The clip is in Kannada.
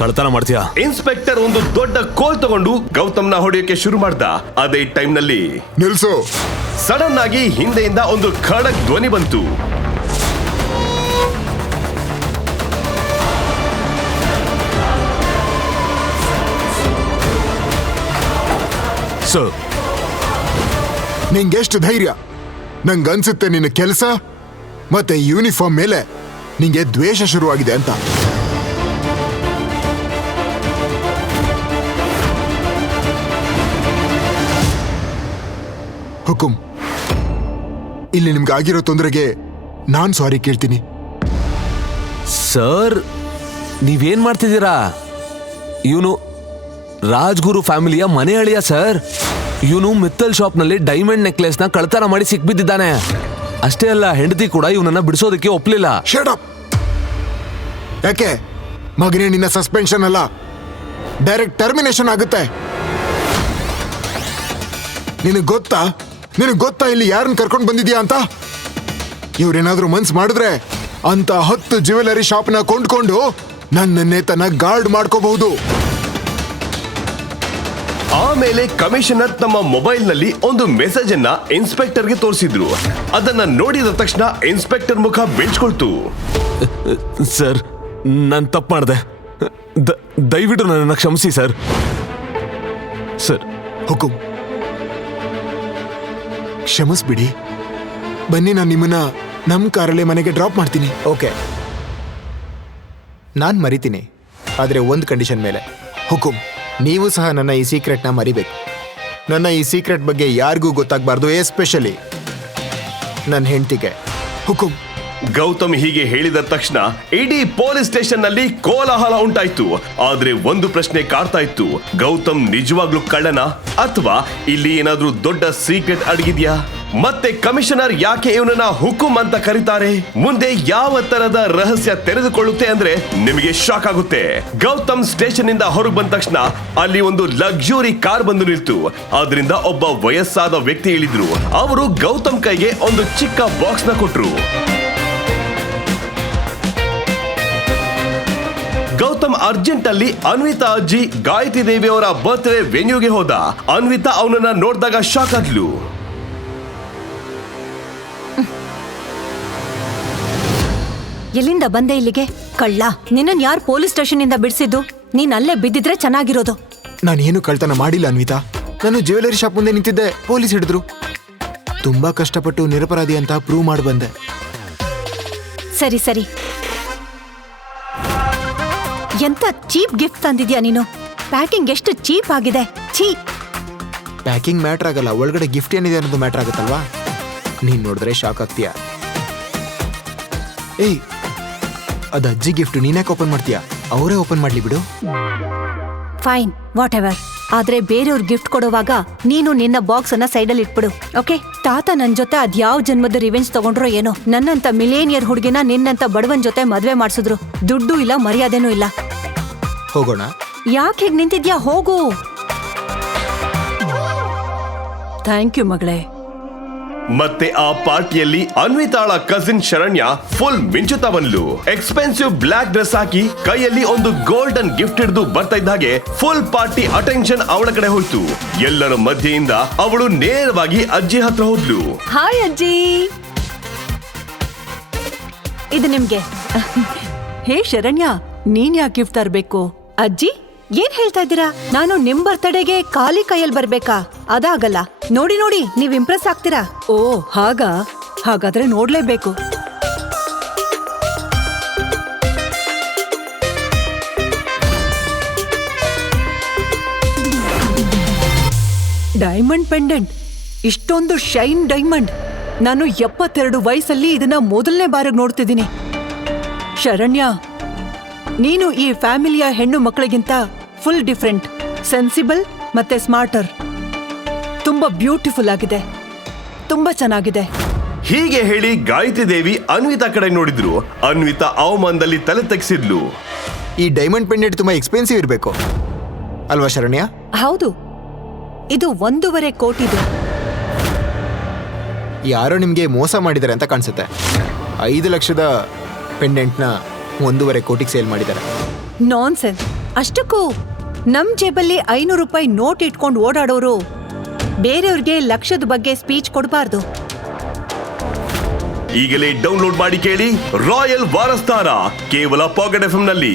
ಕಳ್ತನ ಮಾಡ್ತೀಯಾ? ಇನ್ಸ್ಪೆಕ್ಟರ್ ಒಂದು ದೊಡ್ಡ ಕೋಲ್ ತಗೊಂಡು ಗೌತಮ್ನ ಹೊಡೆಯೋಕೆ ಶುರು ಮಾಡ್ದ. ಅದೇ ಟೈಮ್ ನಲ್ಲಿ ನಿಲ್ಸು. ಸಡನ್ ಆಗಿ ಹಿಂದೆಯಿಂದ ಒಂದು ಖಡಕ್ ಧ್ವನಿ ಬಂತು. ಸರ್, ನಿಂಗೆಷ್ಟು ಧೈರ್ಯ? ನಂಗನ್ಸುತ್ತೆ ನಿನ್ನ ಕೆಲಸ ಮತ್ತೆ ಯೂನಿಫಾರ್ಮ್ ಮೇಲೆ ನಿಂಗೆ ದ್ವೇಷ ಶುರುವಾಗಿದೆ ಅಂತ. ಹುಕುಂ, ಇಲ್ಲಿ ನಿಮ್ಗೆ ಆಗಿರೋ ತೊಂದರೆಗೆ ನಾನ್ ಸಾರಿ ಕೇಳ್ತೀನಿ. ಸರ್, ನೀವೇನ್ ಮಾಡ್ತಿದ್ದೀರಾ? ಇವನು ರಾಜ್ಗುರು ಫ್ಯಾಮಿಲಿಯ ಮನೆ ಅಳಿಯ ಸರ್. ಇವನು ಮಿತ್ತಲ್ ಶಾಪ್ನಲ್ಲಿ ಡೈಮಂಡ್ ನೆಕ್ಲೆಸ್ ನ ಕಳ್ತನ ಮಾಡಿ ಸಿಕ್ಬಿದ್ದಿದ್ದಾನೆ. ಅಷ್ಟೇ ಅಲ್ಲ, ಹೆಂಡತಿ ಕೂಡ ಇವನನ್ನ ಬಿಡಿಸೋದಕ್ಕೆ ಒಪ್ಲಿಲ್ಲ. Shut up. ಯಾಕೆ ಮಗನೇ, ನಿನ್ನ ಸಸ್ಪೆನ್ಷನ್ ಅಲ್ಲ, ಡೈರೆಕ್ಟ್ ಟರ್ಮಿನೇಷನ್ ಆಗುತ್ತೆ. ನಿನಗೆ ಗೊತ್ತಾ ಇಲ್ಲಿ ಯಾರನ್ನ ಕರ್ಕೊಂಡು ಬಂದಿದ್ಯಾ ಅಂತ? ಇವ್ರೇನಾದ್ರೂ ಮನ್ಸ್ ಮಾಡಿದ್ರೆ ಅಂತ 10 ಜ್ಯುವೆಲರಿ ಶಾಪ್ನ ಕೊಂಡ್ಕೊಂಡು ನನ್ನನ್ನೇ ತನ್ನ ಗಾರ್ಡ್ ಮಾಡ್ಕೋಬಹುದು. ಆಮೇಲೆ ಕಮಿಷನರ್ ತಮ್ಮ ಮೊಬೈಲ್ ನಲ್ಲಿ ಒಂದು ಮೆಸೇಜ್ ಅನ್ನ ಇನ್ಸ್ಪೆಕ್ಟರ್ಗೆ ತೋರಿಸಿದ್ರು. ಅದನ್ನ ನೋಡಿದ ತಕ್ಷಣ ಇನ್ಸ್ಪೆಕ್ಟರ್ ಮುಖ ಬೆಂಚ್ಕೊಳ್ತು. ಸರ್, ನಾನು ತಪ್ಪು ಮಾಡಿದೆ. ದಯವಿಟ್ಟು ನನ್ನನ್ನು ಕ್ಷಮಿಸಿ ಸರ್. ಸರ್, ಹುಕುಂ, ಕ್ಷಮಿಸ್ಬಿಡಿ. ಬನ್ನಿ, ನಾನು ನಿಮ್ಮನ್ನ ನಮ್ಮ ಕಾರಲ್ಲೇ ಮನೆಗೆ ಡ್ರಾಪ್ ಮಾಡ್ತೀನಿ. ಓಕೆ, ನಾನು ಮರಿತೀನಿ, ಆದರೆ ಒಂದು ಕಂಡೀಷನ್ ಮೇಲೆ. ಹುಕುಂ. ನೀವು ಸಹ ನನ್ನ ಈ ಸೀಕ್ರೆಟ್ನ ಮರಿಬೇಕು. ನನ್ನ ಈ ಸೀಕ್ರೆಟ್ ಬಗ್ಗೆ ಯಾರಿಗೂ ಗೊತ್ತಾಗಬಾರ್ದು, ಎಸ್ಪೆಷಲಿ ನನ್ನ ಹೆಂಡತಿಗೆ. ಹುಕುಂ. ಗೌತಮ್ ಹೀಗೆ ಹೇಳಿದ ತಕ್ಷಣ ಇಡೀ ಪೊಲೀಸ್ ಸ್ಟೇಷನ್ ನಲ್ಲಿ ಕೋಲಾಹಲ ಉಂಟಾಯ್ತು. ಆದ್ರೆ ಒಂದು ಪ್ರಶ್ನೆ ಕಾಡ್ತಾ ಇತ್ತು. ಗೌತಮ್ ನಿಜವಾಗ್ಲೂ ಕಳ್ಳನ ಅಥವಾ ಇಲ್ಲಿ ಏನಾದ್ರೂ ದೊಡ್ಡ ಸೀಕ್ರೆಟ್ ಅಡಗಿದ್ಯಾ? ಮತ್ತೆ ಕಮಿಷನರ್ ಯಾಕೆ ಇವನನ್ನ ಹುಕುಂ ಅಂತ ಕರೀತಾರೆ? ಮುಂದೆ ಯಾವ ತರದ ರಹಸ್ಯ ತೆರೆದುಕೊಳ್ಳುತ್ತೆ ಅಂದ್ರೆ ನಿಮಗೆ ಶಾಕ್ ಆಗುತ್ತೆ. ಗೌತಮ್ ಸ್ಟೇಷನ್ ಇಂದ ಹೊರಗೆ ಬಂದ ತಕ್ಷಣ ಅಲ್ಲಿ ಒಂದು ಲಕ್ಸುರಿ ಕಾರ್ ಬಂದು ನಿಲ್ತು. ಅದರಿಂದ ಒಬ್ಬ ವಯಸ್ಸಾದ ವ್ಯಕ್ತಿ ಇಳಿದ್ರು. ಅವರು ಗೌತಮ್ ಕೈಗೆ ಒಂದು ಚಿಕ್ಕ ಬಾಕ್ಸ್ ನ ಕೊಟ್ರು. ಗೌತಮ್ ಅರ್ಜೆಂಟ್ ಅಲ್ಲಿ ಅನ್ವಿತಾ ಅಜ್ಜಿ ಗಾಯತ್ರಿ ದೇವಿ ಅವರ ಬರ್ತ್ಡೇ ವೆನ್ಯೂಗೆ ಹೋದ. ಅನ್ವಿತಾ ಅವನನ್ನ ನೋಡಿದಾಗ ಶಾಕ್ ಆದ್ಲು. ಎಲ್ಲಿಂದ ಬಂದೆ ಇಲ್ಲಿಗೆ? ಕಳ್ಳ, ನಿನ್ನನ್ ಯಾರು ಪೊಲೀಸ್ ಸ್ಟೇಷನ್ ಇಂದ ಬಿಡಿಸಿದ್ದು? ನೀನ್ ಅಲ್ಲೇ ಬಿದ್ದಿದ್ರೆ ಚೆನ್ನಾಗಿರೋದು. ನಾನೇನು ಕಳ್ತನ ಮಾಡಿಲ್ಲ ಅನ್ವಿತಾ. ನಾನು ಜ್ಯುವೆಲರಿ ಶಾಪ್ ಮುಂದೆ ನಿಂತಿದ್ದೆ, ಪೊಲೀಸ್ ಹಿಡಿದ್ರು. ತುಂಬಾ ಕಷ್ಟಪಟ್ಟು ನಿರಪರಾಧಿ ಅಂತ ಪ್ರೂವ್ ಮಾಡಿ ಬಂದೆ. ಸರಿ ಸರಿ, ಎಂತ ಚೀಪ್ ಗಿಫ್ಟ್ ತಂದಿದ್ಯಾ ನೀನು? ಪ್ಯಾಕಿಂಗ್ ಎಷ್ಟು ಚೀಪ್ ಆಗಿದೆ. ಛೀ. ಪ್ಯಾಕಿಂಗ್ ಮ್ಯಾಟ್ರ್ ಆಗಲ್ಲ, ಒಳಗಡೆ ಗಿಫ್ಟ್ ಏನಿದೆ ಅನ್ನೋದು ಮ್ಯಾಟ್ರ್ ಆಗುತ್ತಲ್ವಾ? ನೀನ್ ನೋಡಿದ್ರೆ ಶಾಕ್ ಆಗ್ತೀಯಾ. ಏಯ್, ಅದು ಅಜ್ಜಿ ಗಿಫ್ಟ್, ನೀನ್ಯಾಕೆ ಓಪನ್ ಮಾಡ್ತೀಯಾ? ಅವರೇ ಓಪನ್ ಮಾಡ್ಲಿ ಬಿಡು. Fine, what ever. ಆದ್ರೆ ಬೇರೆಯವ್ರ ಗಿಫ್ಟ್ ಕೊಡುವಾಗ ನೀನು ನಿನ್ನ ಬಾಕ್ಸ್ ಅನ್ನ ಸೈಡಲ್ಲಿ ಇಟ್ಬಿಡು, ಓಕೆ? ತಾತ ನನ್ ಜೊತೆ ಅದ್ಯಾವ ಜನ್ಮದ ರಿವೆಂಜ್ ತಗೊಂಡ್ರೋ ಏನೋ, ನನ್ನಂತ ಮಿಲೇನಿಯರ್ ಹುಡುಗಿನ ನಿನ್ನಂತ ಬಡವನ್ ಜೊತೆ ಮದ್ವೆ ಮಾಡ್ಸಿದ್ರು. ದುಡ್ಡು ಇಲ್ಲ, ಮರ್ಯಾದೆನೂ ಇಲ್ಲ. ಹೋಗೋಣ. ಯಾಕೆ ಹೀಗ್ ನಿಂತಿದ್ಯಾ? ಹೋಗು. ಥ್ಯಾಂಕ್ ಯು ಮಗಳೇ. ಮತ್ತೆ ಆ ಪಾರ್ಟಿಯಲ್ಲಿ ಅನ್ವಿತಾಳ ಕಸಿನ್ ಶರಣ್ಯ ಫುಲ್ ಮಿಂಚುತ್ತಾ ಬಂದ್ಲು. ಎಕ್ಸ್ಪೆನ್ಸಿವ್ ಬ್ಲಾಕ್ ಡ್ರೆಸ್ ಹಾಕಿ ಕೈಯಲ್ಲಿ ಒಂದು ಗೋಲ್ಡನ್ ಗಿಫ್ಟ್ ಹಿಡಿದು ಬರ್ತಾ ಇದ್ದ ಹಾಗೆ ಫುಲ್ ಪಾರ್ಟಿ ಅಟೆನ್ಷನ್ ಅವಳ ಕಡೆ ಹೋಯ್ತು. ಎಲ್ಲರ ಮಧ್ಯೆಯಿಂದ ಅವಳು ನೇರವಾಗಿ ಅಜ್ಜಿ ಹತ್ರ ಹೋದ್ಲು. ಹಾಯ್ ಅಜ್ಜಿ, ಇದು ನಿಮ್ಗೆ. ಹೇ ಶರಣ್ಯ, ನೀನ್ ಯಾಕೆ ಗಿಫ್ಟ್ ತರ್ಬೇಕು? ಅಜ್ಜಿ ಏನ್ ಹೇಳ್ತಾ ಇದ್ದೀರಾ? ನಾನು ನಿಮ್ ಬರ್ತಡೆಗೆ ಖಾಲಿ ಕೈಯಲ್ಲಿ ಬರ್ಬೇಕಾ? ಅದಾಗಲ್ಲ. ನೋಡಿ ನೋಡಿ, ನೀವ್ ಇಂಪ್ರೆಸ್ ಆಗ್ತೀರಾ. ಓ ಹಾಗಾ? ಹಾಗಾದ್ರೆ ನೋಡ್ಲೇಬೇಕು. ಡೈಮಂಡ್ ಪೆಂಡೆಂಟ್, ಇಷ್ಟೊಂದು ಶೈನ್ ಡೈಮಂಡ್. ನಾನು 72 ವಯಸ್ಸಲ್ಲಿ ಇದನ್ನ ಮೊದಲನೇ ಬಾರಿಗೆ ನೋಡ್ತಿದ್ದೀನಿ. ಶರಣ್ಯ, ನೀನು ಈ ಫ್ಯಾಮಿಲಿಯ ಹೆಣ್ಣು ಮಕ್ಕಳಿಗಿಂತ ಫುಲ್ ಡಿಫ್ರೆಂಟ್, ಸೆನ್ಸಿಬಲ್ ಮತ್ತೆ ಸ್ಮಾರ್ಟರ್. ತುಂಬಾ ಬ್ಯೂಟಿಫುಲ್ ಆಗಿದೆ, ತುಂಬಾ ಚೆನ್ನಾಗಿದೆ. ಹೀಗೆ ಹೇಳಿ ಗಾಯತ್ರಿ ದೇವಿ ಅನ್ವಿತಾ ಕಡೆ ನೋಡಿದ್ರು. ಅನ್ವಿತಾ ಅವಮಾನದಲ್ಲಿ ತಲೆ ತೆಗೆಸಿದ್ಲು. ಈ ಡೈಮಂಡ್ ಪೆಂಡೆಂಟ್ ತುಂಬಾ ಎಕ್ಸ್ಪೆನ್ಸಿವ್ ಇರಬೇಕು ಅಲ್ವಾ ಶರಣ್ಯ? ಹೌದು, ಇದು 1.5 ಕೋಟಿದು. ಯಾರೋ ನಿಮ್ಗೆ ಮೋಸ ಮಾಡಿದ್ದಾರೆ ಅಂತ ಕಾಣಿಸುತ್ತೆ. 5 ಲಕ್ಷದ ಪೆಂಡೆಂಟ್ನ 1.5 ಕೋಟಿಗೆ ಸೇಲ್ ಮಾಡಿದ್ದಾರೆ. ನಾನ್ಸೆನ್ಸ್. ಅಷ್ಟಕ್ಕೂ ನಮ್ ಜೇಬಲ್ಲಿ 500 ರೂಪಾಯಿ ನೋಟ್ ಇಟ್ಕೊಂಡು ಓಡಾಡೋರು ಬೇರೆಯವ್ರಿಗೆ ಲಕ್ಷದ ಬಗ್ಗೆ ಸ್ಪೀಚ್ ಕೊಡಬಾರ್ದು. ಈಗಲೇ ಡೌನ್ಲೋಡ್ ಮಾಡಿ ಕೇಳಿ ರಾಯಲ್ ವಾರಸ್ದಾರ ಕೇವಲ ಪಾಕೆಟ್ ಎಫ್ಎಂ ನಲ್ಲಿ.